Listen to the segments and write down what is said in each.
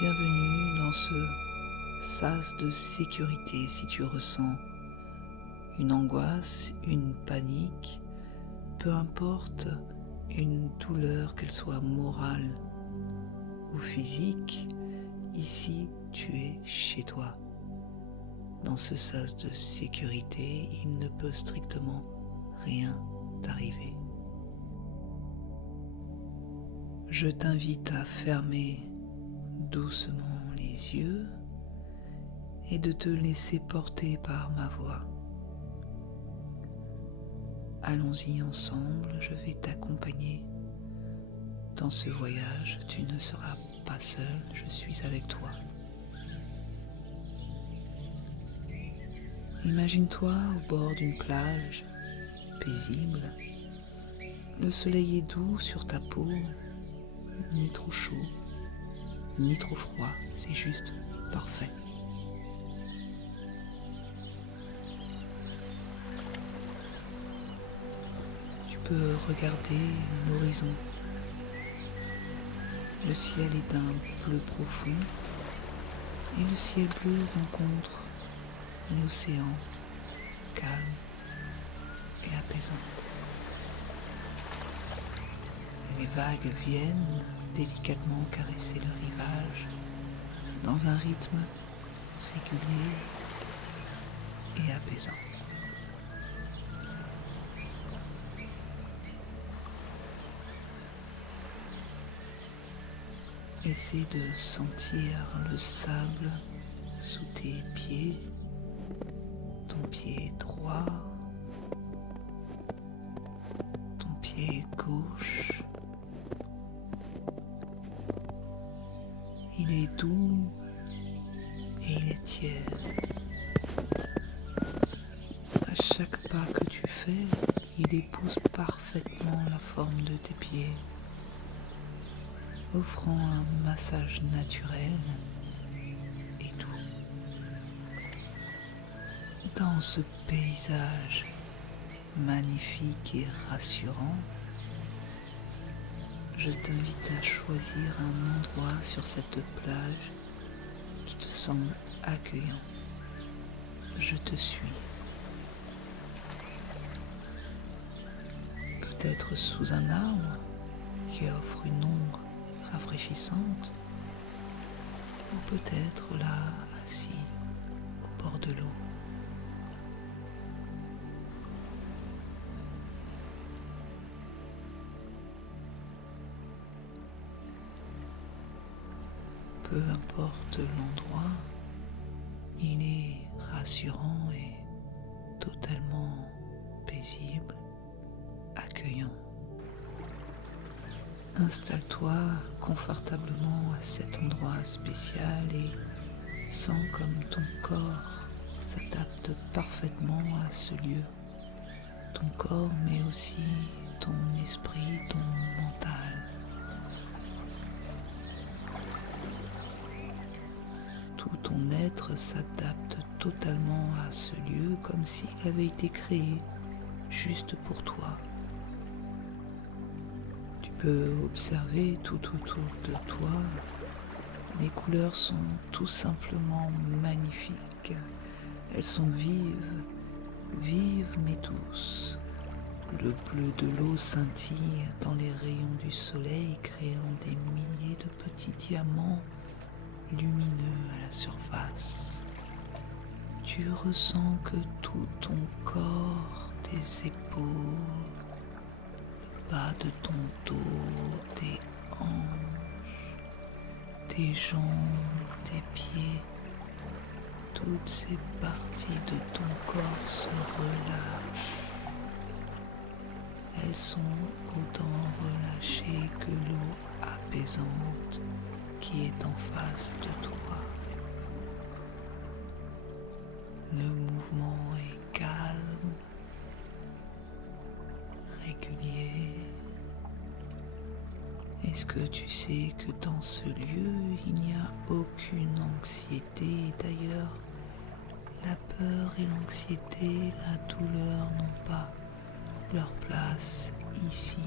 Bienvenue dans ce sas de sécurité. Si tu ressens une angoisse, une panique, peu importe une douleur, qu'elle soit morale ou physique, ici tu es chez toi. Dans ce sas de sécurité, il ne peut strictement rien t'arriver. Je t'invite à fermer doucement les yeux et de te laisser porter par ma voix. Allons-y ensemble, je vais t'accompagner dans ce voyage. Tu ne seras pas seul, je suis avec toi. Imagine-toi au bord d'une plage paisible. Le soleil est doux sur ta peau, ni trop chaud, ni trop froid, c'est juste parfait. Tu peux regarder l'horizon. Le ciel est d'un bleu profond et le ciel bleu rencontre l'océan calme et apaisant. Les vagues viennent délicatement caresser le rivage dans un rythme régulier et apaisant. Essaie de sentir le sable sous tes pieds, ton pied droit, ton pied gauche. Il est doux et il est tiède. À chaque pas que tu fais, il épouse parfaitement la forme de tes pieds, offrant un massage naturel et doux. Dans ce paysage magnifique et rassurant, je t'invite à choisir un endroit sur cette plage qui te semble accueillant. Je te suis. Peut-être sous un arbre qui offre une ombre rafraîchissante, ou peut-être là, assis au bord de l'eau. Peu importe l'endroit, il est rassurant et totalement paisible, accueillant. Installe-toi confortablement à cet endroit spécial et sens comme ton corps s'adapte parfaitement à ce lieu. Ton corps, mais aussi ton esprit, ton mental. Tout ton être s'adapte totalement à ce lieu comme s'il avait été créé juste pour toi. Tu peux observer tout autour de toi. Les couleurs sont tout simplement magnifiques. Elles sont vives, vives mais douces. Le bleu de l'eau scintille dans les rayons du soleil, créant des milliers de petits diamants lumineux à la surface. Tu ressens que tout ton corps, tes épaules, le bas de ton dos, tes hanches, tes jambes, tes pieds, toutes ces parties de ton corps se relâchent. Elles sont autant relâchées que l'eau apaisante qui est en face de toi. Le mouvement est calme, régulier. Est-ce que tu sais que dans ce lieu, il n'y a aucune anxiété? D'ailleurs, la peur et l'anxiété, la douleur n'ont pas leur place ici.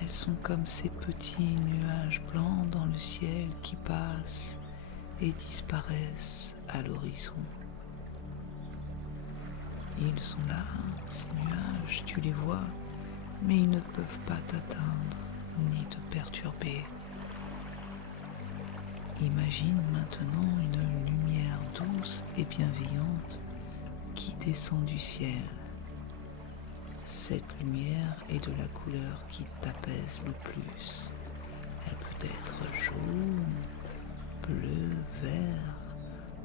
Elles sont comme ces petits nuages blancs dans le ciel qui passent et disparaissent à l'horizon. Ils sont là, ces nuages, tu les vois, mais ils ne peuvent pas t'atteindre ni te perturber. Imagine maintenant une lumière douce et bienveillante qui descend du ciel. Cette lumière est de la couleur qui t'apaise le plus. Elle peut être jaune, bleu, vert,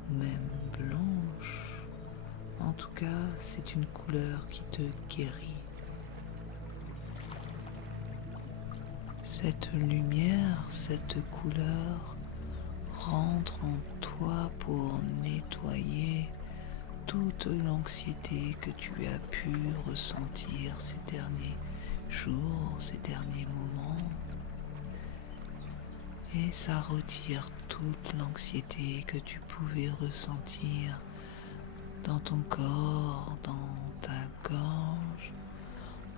même blanche. En tout cas, c'est une couleur qui te guérit. Cette lumière, cette couleur rentre en toi pour nettoyer toute l'anxiété que tu as pu ressentir ces derniers jours, ces derniers moments. Et ça retire toute l'anxiété que tu pouvais ressentir dans ton corps, dans ta gorge,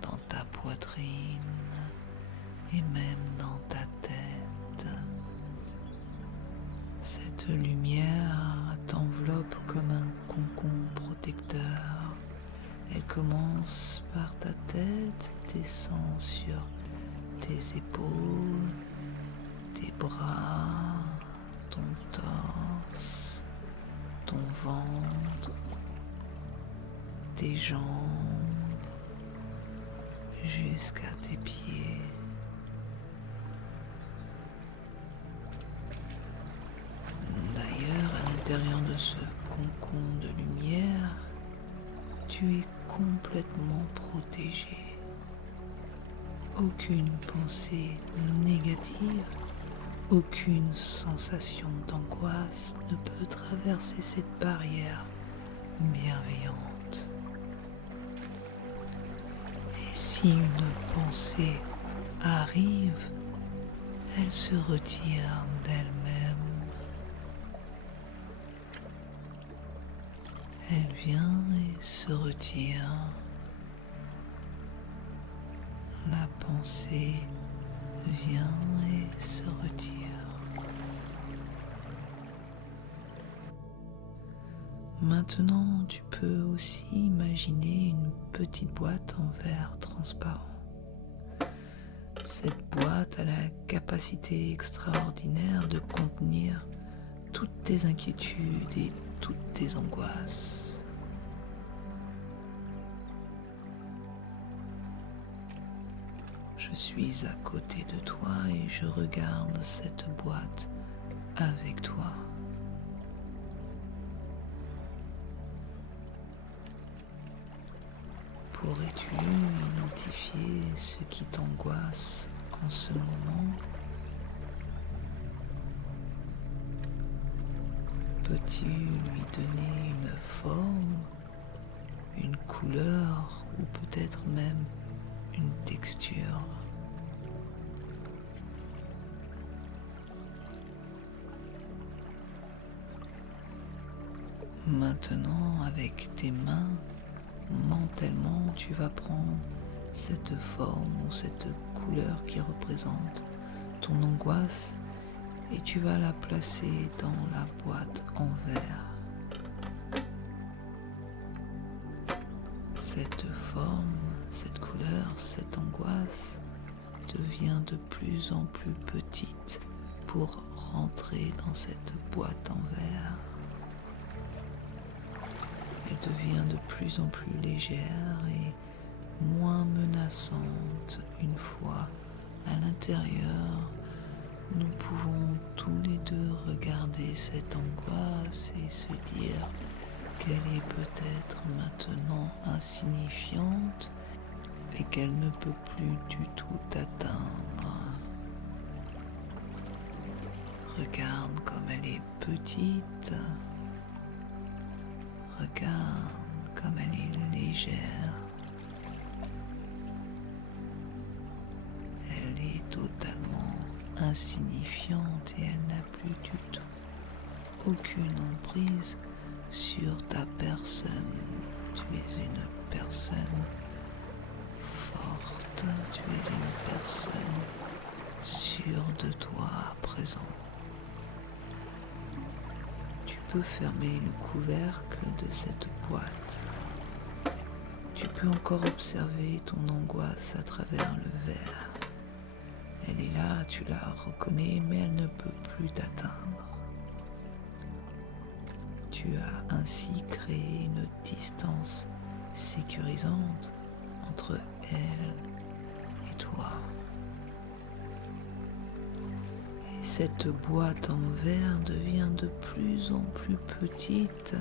dans ta poitrine et même dans ta tête. Cette lumière t'enveloppe comme un cocon protecteur. Elle commence par ta tête, descend sur tes épaules, tes bras, ton torse, ton ventre, tes jambes, jusqu'à tes pieds. D'ailleurs, à l'intérieur de ce cocon de lumière, tu es complètement protégé. Aucune pensée négative, aucune sensation d'angoisse ne peut traverser cette barrière bienveillante. Et si une pensée arrive, elle se retire d'elle-même. Elle vient et se retire. La pensée vient et se retire. Maintenant, tu peux aussi imaginer une petite boîte en verre transparent. Cette boîte a la capacité extraordinaire de contenir toutes tes inquiétudes et toutes tes angoisses. Je suis à côté de toi et je regarde cette boîte avec toi. Pourrais-tu identifier ce qui t'angoisse en ce moment ? Peux-tu lui donner une forme, une couleur ou peut-être même une texture ? Maintenant, avec tes mains, mentalement, tu vas prendre cette forme ou cette couleur qui représente ton angoisse et tu vas la placer dans la boîte en verre. Cette forme, cette couleur, cette angoisse devient de plus en plus petite pour rentrer dans cette boîte en verre. Elle devient de plus en plus légère et moins menaçante une fois à l'intérieur. Nous pouvons tous les deux regarder cette angoisse et se dire qu'elle est peut-être maintenant insignifiante et qu'elle ne peut plus du tout t'atteindre. Regarde comme elle est petite. Regarde comme elle est légère. Elle est totalement insignifiante et elle n'a plus du tout aucune emprise sur ta personne. Tu es une personne forte, tu es une personne sûre de toi à présent. Tu peux fermer le couvercle de cette boîte. Tu peux encore observer ton angoisse à travers le verre. Elle est là, tu la reconnais, mais elle ne peut plus t'atteindre. Tu as ainsi créé une distance sécurisante entre elle et toi. Et cette boîte en verre devient de plus en plus petite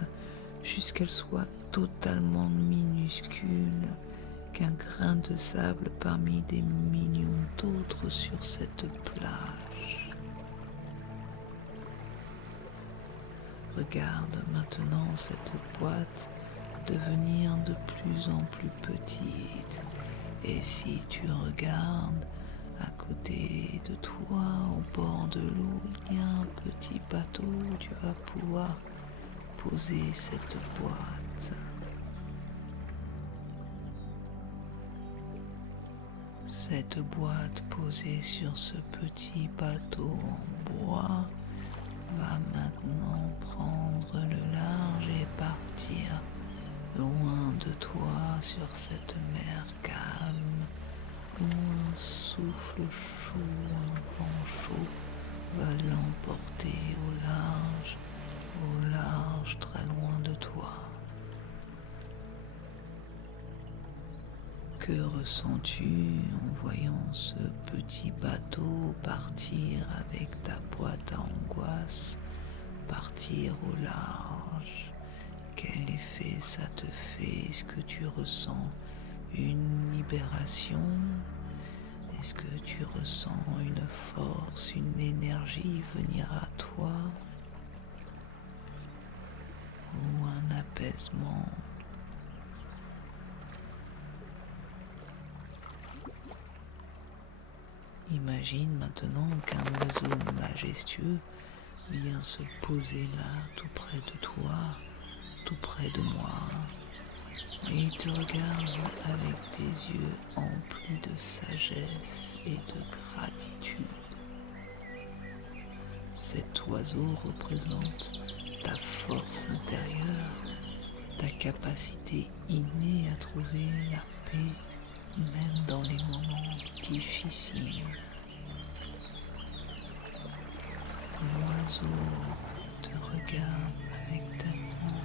jusqu'elle soit totalement minuscule qu'un grain de sable parmi des millions d'autres sur cette plage. Regarde maintenant cette boîte devenir de plus en plus petite. Et si tu regardes à côté de toi, au bord de l'eau, il y a un petit bateau où tu vas pouvoir poser cette boîte. Cette boîte posée sur ce petit bateau en bois va maintenant prendre le large et partir loin de toi sur cette mer calme où un souffle chaud, un vent chaud va l'emporter au large, très loin de toi. Que ressens-tu en voyant ce petit bateau partir avec ta boîte à angoisse, partir au large? Quel effet ça te fait? Est-ce que tu ressens une libération? Est-ce que tu ressens une force, une énergie venir à toi? Ou un apaisement? Imagine maintenant qu'un oiseau majestueux vient se poser là, tout près de toi, tout près de moi, et il te regarde avec des yeux emplis de sagesse et de gratitude. Cet oiseau représente ta force intérieure, ta capacité innée à trouver la paix, même dans les moments difficiles. L'oiseau te regarde avec tellement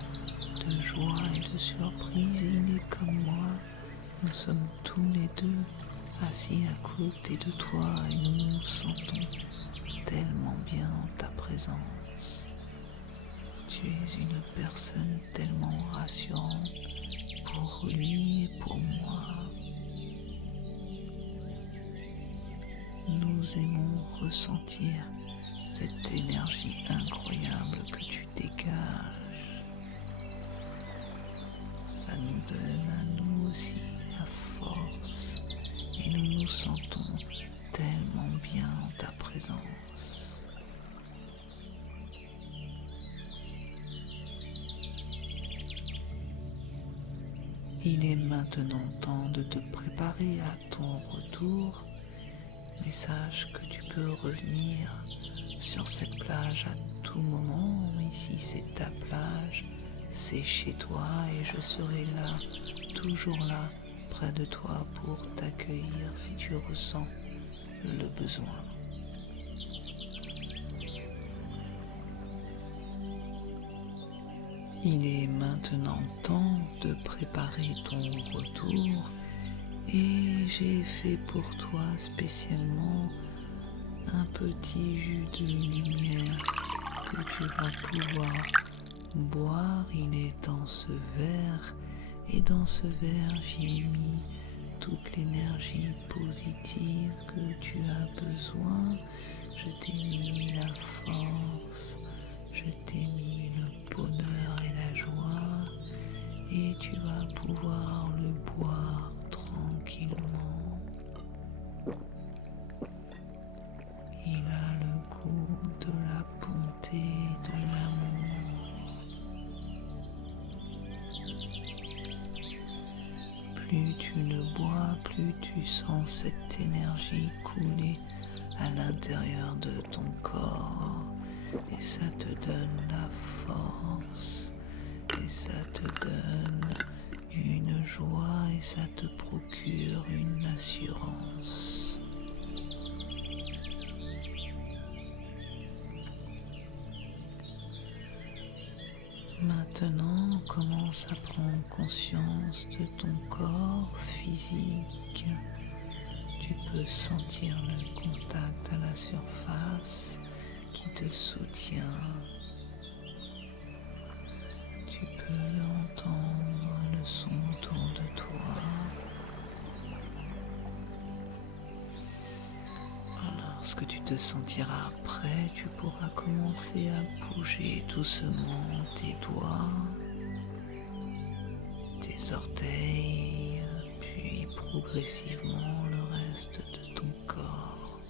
de joie et de surprise. Il est comme moi. Nous sommes tous les deux assis à côté de toi et nous nous sentons tellement bien en ta présence. Tu es une personne tellement rassurante pour lui et pour moi. Nous aimons ressentir cette énergie incroyable que tu dégages. Ça nous donne à nous aussi la force et nous nous sentons tellement bien en ta présence. Il est maintenant temps de te préparer à ton retour, mais sache que tu peux revenir sur cette plage à tout moment. Ici c'est ta plage, c'est chez toi et je serai là, toujours là, près de toi pour t'accueillir si tu ressens le besoin. Il est maintenant temps de préparer ton retour et j'ai fait pour toi spécialement un petit jus de lumière que tu vas pouvoir boire. Il est dans ce verre et dans ce verre j'ai mis toute l'énergie positive que tu as besoin. Je t'ai mis la force, je t'ai mis le bonheur et la joie et tu vas pouvoir le boire tranquillement. Il a le goût de la bonté, de l'amour. Plus tu le bois, plus tu sens cette énergie couler à l'intérieur de ton corps et ça te donne la force et ça te donne une joie et ça te procure une assurance. Maintenant, commence à prendre conscience de ton corps physique. Tu peux sentir le contact à la surface qui te soutient. Tu peux entendre le son autour de toi. Lorsque tu te sentiras prêt, tu pourras commencer à bouger doucement tes doigts, tes orteils, puis progressivement le reste de ton corps.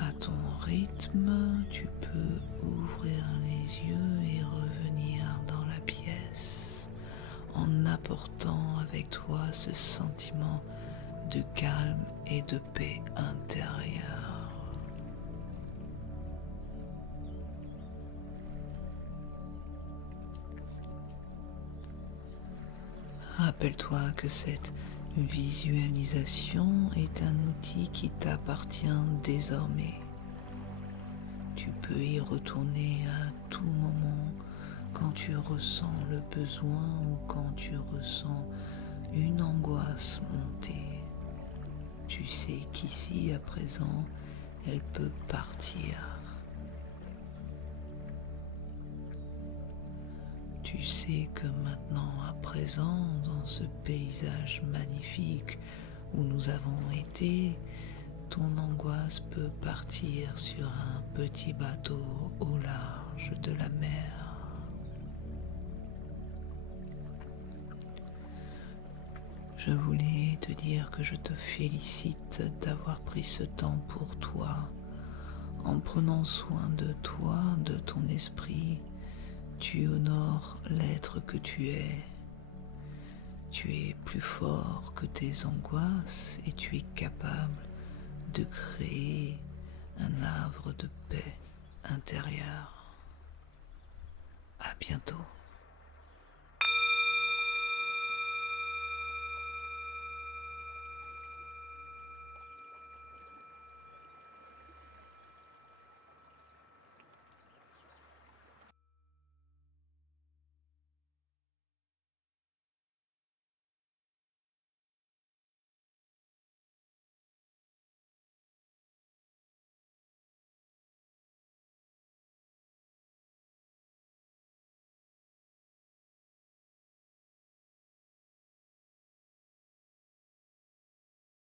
À ton rythme, tu peux ouvrir les yeux et revenir dans la pièce en apportant avec toi ce sentiment de calme et de paix intérieure. Rappelle-toi que cette visualisation est un outil qui t'appartient désormais. Tu peux y retourner à tout moment quand tu ressens le besoin ou quand tu ressens une angoisse monter. Tu sais qu'ici, à présent, elle peut partir. Tu sais que maintenant, à présent, dans ce paysage magnifique où nous avons été, ton angoisse peut partir sur un petit bateau au large de la mer. Je voulais te dire que je te félicite d'avoir pris ce temps pour toi, en prenant soin de toi, de ton esprit. Tu honores l'être que tu es. Tu es plus fort que tes angoisses et tu es capable de créer un havre de paix intérieure. À bientôt.